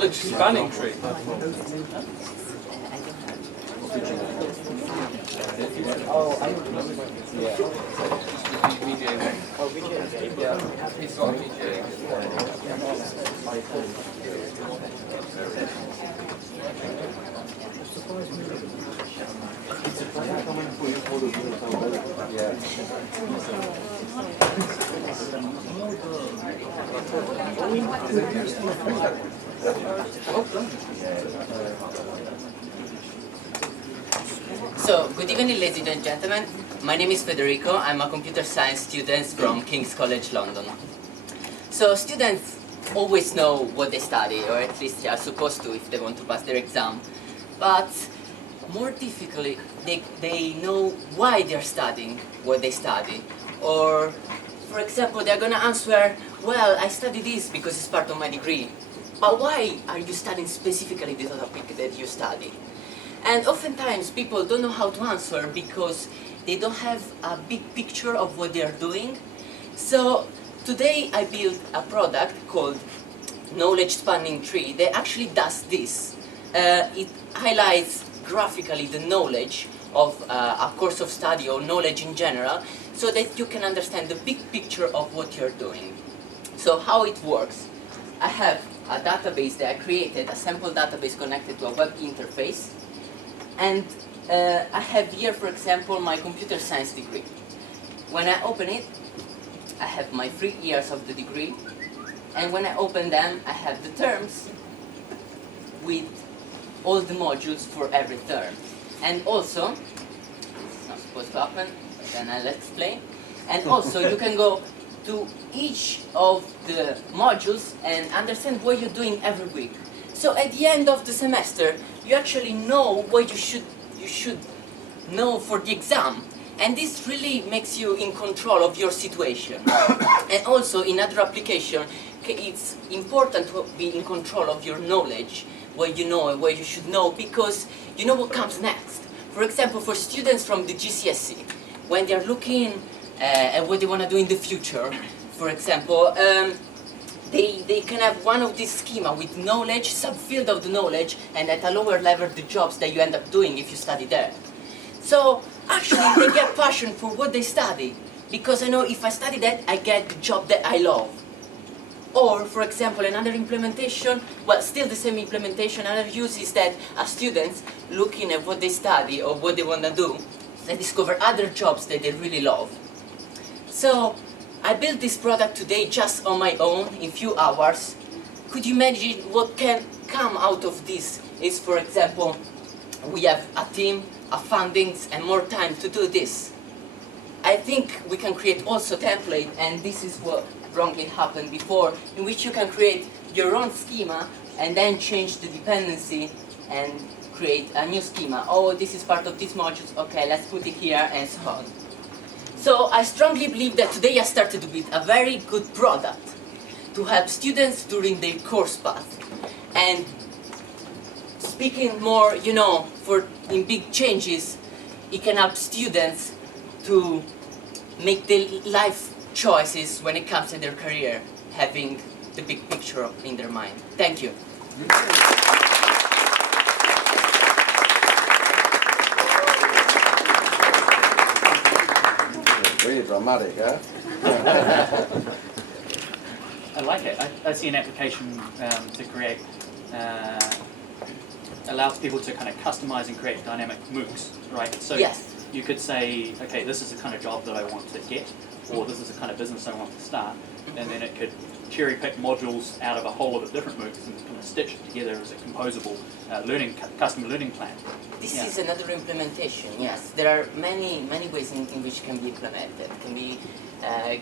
knowledge spanning tree. So, good evening, ladies and gentlemen. My name is Federico. I'm a computer science student from King's College London. So, students always know what they study, or at least they are supposed to if they want to pass their exam. But more difficultly, they know why they're studying what they study. Or, for example, they're going to answer, well, I study this because it's part of my degree. But why are you studying specifically the topic that you study? And oftentimes people don't know how to answer because they don't have a big picture of what they are doing. So today I built a product called Knowledge Spanning Tree that actually does this. It highlights graphically the knowledge of a course of study or knowledge in general so that you can understand the big picture of what you're doing. So how it works. I have a database that I created, a sample database connected to a web interface. And I have here, for example, my computer science degree. When I open it, I have my 3 years of the degree. And when I open them, I have the terms with all the modules for every term. And also, it's not supposed to happen, but then I'll explain. And also, you can go to each of the modules and understand what you're doing every week. So at the end of the semester, you actually know what you should know for the exam. And this really makes you in control of your situation. And also in other application, it's important to be in control of your knowledge, what you know and what you should know, because you know what comes next. For example, for students from the GCSE, when they're looking at what they want to do in the future, for example, they can have one of these schema with knowledge, subfield of the knowledge, and at a lower level the jobs that you end up doing if you study there. So actually they get passion for what they study, because I know if I study that, I get the job that I love. Or, for example, another implementation, well, still the same implementation, another use is that as students looking at what they study or what they want to do, they discover other jobs that they really love. So I built this product today just on my own in few hours. Could you imagine what can come out of this? Is, for example, we have a team, a fundings, and more time to do this. I think we can create also template, and this is what wrongly happened before, in which you can create your own schema and then change the dependency and create a new schema. Oh, this is part of these modules, okay, let's put it here, and so on. So I strongly believe that today I started with a very good product to help students during their course path. And speaking more, you know, in big changes, it can help students to make their life choices when it comes to their career, having the big picture in their mind. Thank you. Really dramatic, huh? I like it. I see an application to create, allows people to kind of customize and create dynamic MOOCs, right? So yes. You could say, okay, this is the kind of job that I want to get, or this is the kind of business I want to start, and then it could cherry pick modules out of a whole lot of different MOOCs and kind of stitch it together as a composable custom learning plan. This is another implementation, yes. There are many ways in which it can be implemented. It can be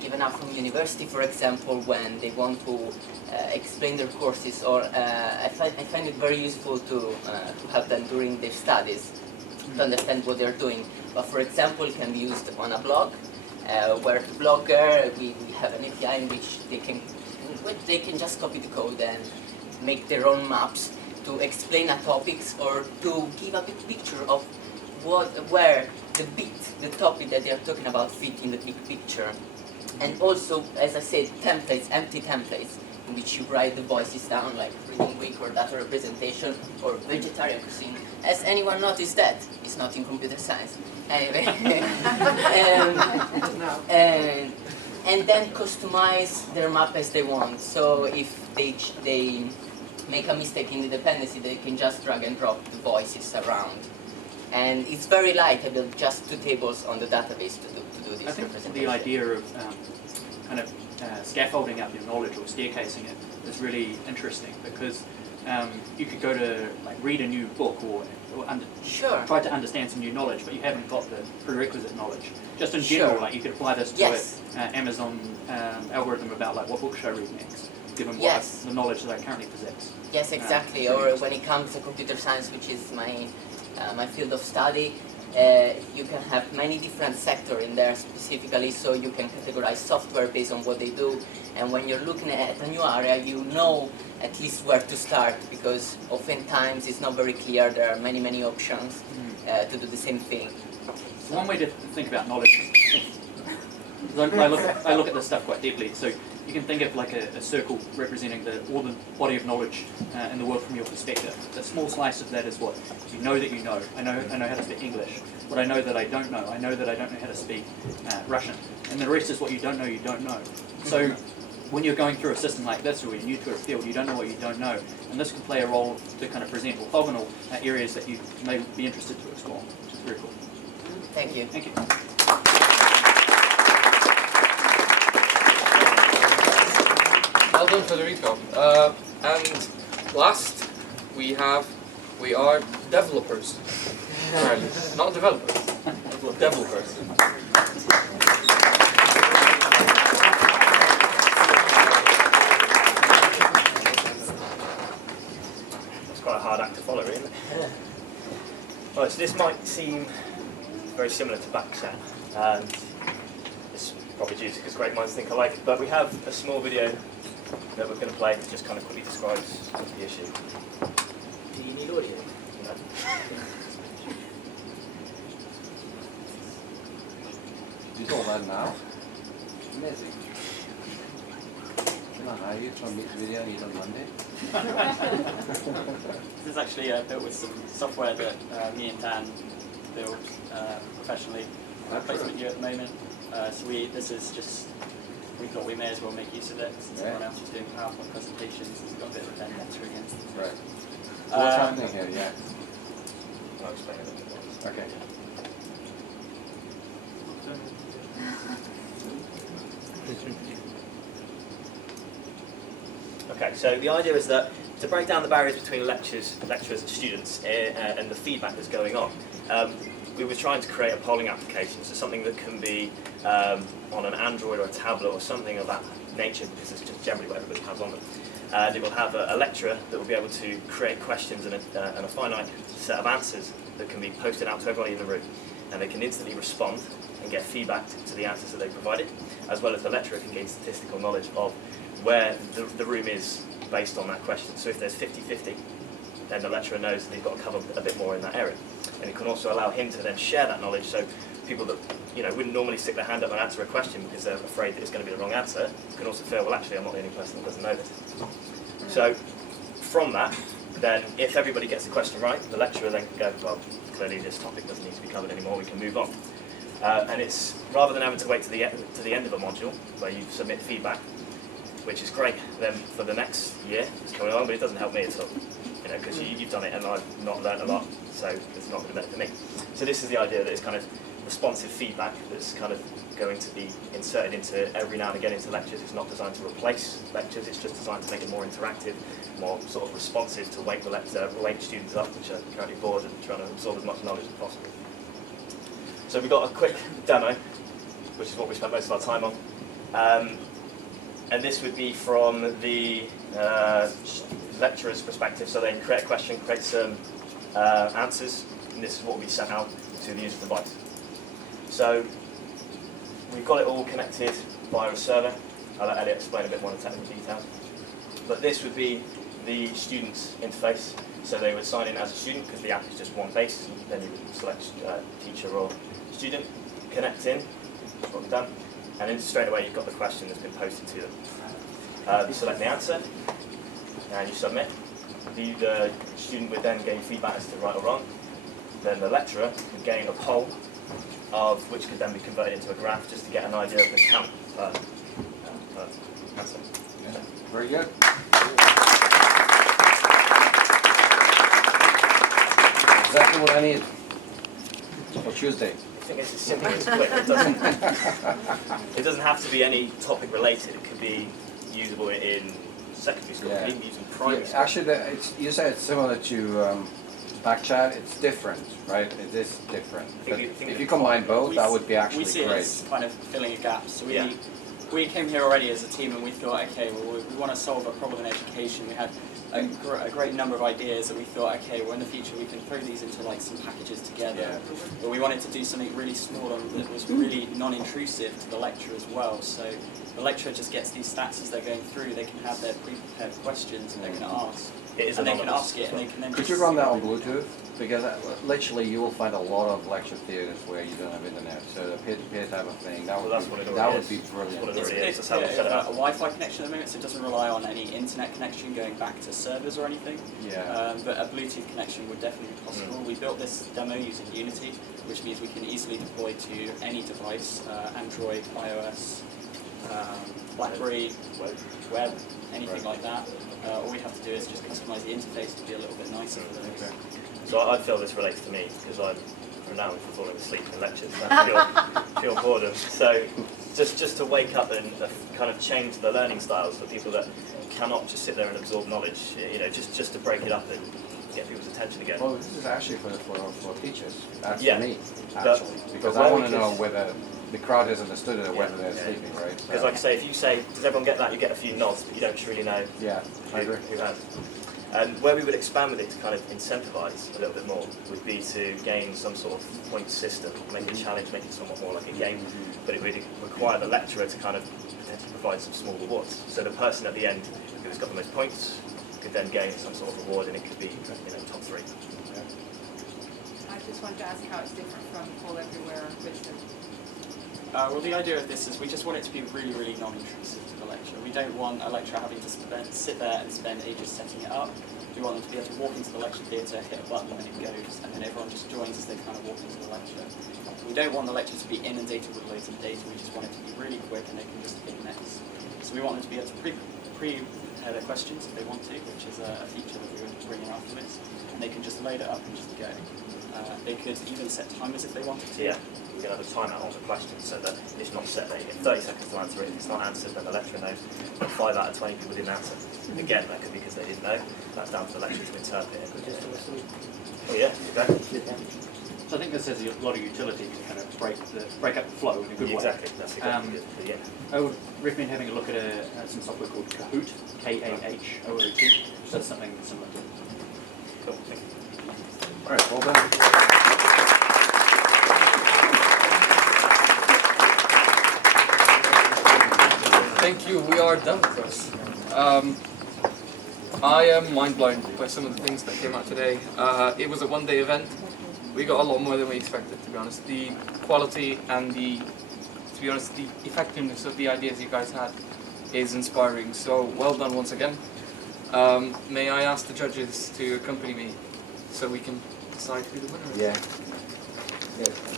given out from university, for example, when they want to explain their courses, or I find it very useful to help them during their studies to understand what they're doing. But for example, it can be used on a blog, where the blogger, we have an API in which they can just copy the code and make their own maps to explain a topics, or to give a big picture of where the topic that they are talking about fit in the big picture. And also, as I said, templates, empty templates, in which you write the voices down, like reading week or data or representation or vegetarian cuisine. Has anyone noticed that? It's not in computer science. Anyway. And then customize their map as they want. So if they make a mistake in the dependency, they can just drag and drop the voices around. And it's very light. I built just 2 tables on the database to do this I think representation. the idea of kind of scaffolding up your knowledge or staircasing it is really interesting, because you could go to like read a new book or Sure. try to understand some new knowledge, but you haven't got the prerequisite knowledge. Just in Sure. general, like you could apply this to Yes. Amazon algorithm about like what book should I read next, given what Yes. the knowledge that I currently possess. Yes, exactly. so Or when it comes to computer science, which is my field of study, you can have many different sectors in there specifically, so you can categorize software based on what they do. And when you're looking at a new area, you know at least where to start, because oftentimes it's not very clear. There are many options to do the same thing. So one way to think about knowledge is, I look at this stuff quite deeply. So you can think of like a circle representing all the body of knowledge in the world from your perspective. A small slice of that is what you know that you know. I know how to speak English. What I know that I don't know. I know that I don't know how to speak Russian. And the rest is what you don't know. So when you're going through a system like this, or you're new to a field, you don't know what you don't know. And this can play a role to kind of present orthogonal areas that you may be interested to explore, which is very cool. Thank you. Thank you. Well done, Federico. And last, we are developers. Apparently. Not developers. Developers. It's quite a hard act to follow, really, isn't it? Right, so this might seem very similar to Backset, and it's probably due to because great minds think alike, but we have a small video that we're going to play that just kind of quickly describes the issue. Do you need audio? No. You don't learn now? Amazing. Come on, are you from video and you don't Monday? This is actually built with some software that me and Dan build professionally for Placement U at the moment. We thought we may as well make use of it since everyone else was doing PowerPoint presentations. It's got a bit of a vendetta against it. Right. So what's happening here? Yeah. I'll explain it a bit more. Okay. Okay, so the idea is that to break down the barriers between lecturers and students and the feedback that's going on, we were trying to create a polling application, so something that can be on an Android or a tablet or something of that nature, because it's just generally what everybody has on them. And it will have a lecturer that will be able to create questions and a finite set of answers that can be posted out to everybody in the room. And they can instantly respond and get feedback to the answers that they provided, as well as the lecturer can gain statistical knowledge of where the room is based on that question. So if there's 50-50, then the lecturer knows that he's got to cover a bit more in that area. And it can also allow him to then share that knowledge, so people that wouldn't normally stick their hand up and answer a question because they're afraid that it's going to be the wrong answer, can also feel, well, actually, I'm not the only person that doesn't know this. So from that, then if everybody gets the question right, the lecturer then can go, well, clearly this topic doesn't need to be covered anymore, we can move on. And it's, rather than having to wait to the end of a module where you submit feedback, which is great then for the next year it's coming along, but it doesn't help me at all, because you've done it and I've not learned a lot, so it's not going to benefit me. So this is the idea that it's kind of responsive feedback that's kind of going to be inserted into every now and again into lectures. It's not designed to replace lectures, it's just designed to make it more interactive, more sort of responsive to wake students up, which are currently bored and trying to absorb as much knowledge as possible. So we've got a quick demo, which is what we spent most of our time on. And this would be from the lecturer's perspective, so they can create a question, create some answers, and this is what will be sent out to the user device. So we've got it all connected via a server. I'll let Elliot explain a bit more of the technical details. But this would be the student's interface, so they would sign in as a student because the app is just one base, then you would select teacher or student, connect in, that's what we've done. And then straight away you've got the question that's been posted to them. You select the answer, and you submit. the student would then gain feedback as to right or wrong. Then the lecturer would gain a poll, of which could then be converted into a graph just to get an idea of the count per answer. Yeah. Very good. Exactly what I need for Tuesday. I think it's as simple as quick. It doesn't have to be any topic related. It could be usable in secondary school. Yeah. It could be used in primary Yeah, school. actually, you said it's similar to Backchat. It's different, right? It is different. But if you combine both, that would be actually we see great. it as kind of filling a gap. So Yeah. we came here already as a team and we thought, okay, well, we want to solve a problem in education. We had a great number of ideas that we thought, okay, well, in the future we can throw these into like some packages together. Yeah. But we wanted to do something really small and that was really non-intrusive to the lecturer as well. So the lecturer just gets these stats as they're going through. They can have their pre-prepared questions and they're going to ask. It is And they can anonymous ask it and they can then Could just you run that on see- Bluetooth? Because literally you will find a lot of lecture theatres where you don't have internet. So the peer-to-peer type of thing, that Well, would that's be, what it that already would be is. That's what it brilliant. It's already is. That's how we a set it up. Wi-Fi connection at the moment, so it doesn't rely on any internet connection going back to servers or anything. Yeah. But a Bluetooth connection would definitely be possible. We built this demo using Unity, which means we can easily deploy to any device, Android, iOS, BlackBerry, web, anything like that. All we have to do is just customize the interface to be a little bit nicer for those. So I feel this relates to me because I'm renowned for falling asleep in lectures. I feel boredom. So just to wake up and kind of change the learning styles for people that cannot just sit there and absorb knowledge. You know, just to break it up and get people's attention again. Well, this is actually for teachers. That's Yeah. for me, But- actually. Because but I where want we to know could- whether the crowd has understood it or Yeah. whether they're Yeah. sleeping, right? Because like I say, if you say, does everyone get that? You get a few nods, but you don't truly know Yeah, I agree. who has. And where we would expand with it to kind of incentivise a little bit more would be to gain some sort of point system, make it a challenge, make it somewhat more like a game, but it would require the lecturer to kind of potentially provide some small rewards. So the person at the end who's got the most points could then gain some sort of reward, and it could be, you know, top 3. I just wanted to ask how it's different from Poll Everywhere or Quizlet. Well, the idea of this is we just want it to be really, really non-intrusive to the lecturer. We don't want a lecturer having to sit there and spend ages setting it up. We want them to be able to walk into the lecture theatre, hit a button and it goes, and then everyone just joins as they kind of walk into the lecture. We don't want the lecture to be inundated with loads of data. We just want it to be really quick and they can just hit next. So we want them to be able to pre-prepare their questions if they want to, which is a feature that we would bring in afterwards, and they can just load it up and just go. They could even set timers if they wanted to. Yeah, we can have a timeout on the question so that it's not set that you get 30 seconds to answer it. If it's not answered, then the lecturer knows that 5 out of 20 people didn't answer. Again, that could be because they didn't know. That's down to the lecturer to interpret it. Oh yeah, exactly. So I think this has a lot of utility to kind of break up the flow in a good way. Exactly, that's exactly good. Yeah. I would recommend having a look at some software called Kahoot, K-A-H-O-O-T, which does something similar to it. Cool. Thank you. All right, well done. Thank you. We are done with this. I am mind blown by some of the things that came out today. It was a one-day event. We got a lot more than we expected, to be honest. The quality and the effectiveness of the ideas you guys had is inspiring. So well done once again. May I ask the judges to accompany me so we can decide who the winner is? Yeah.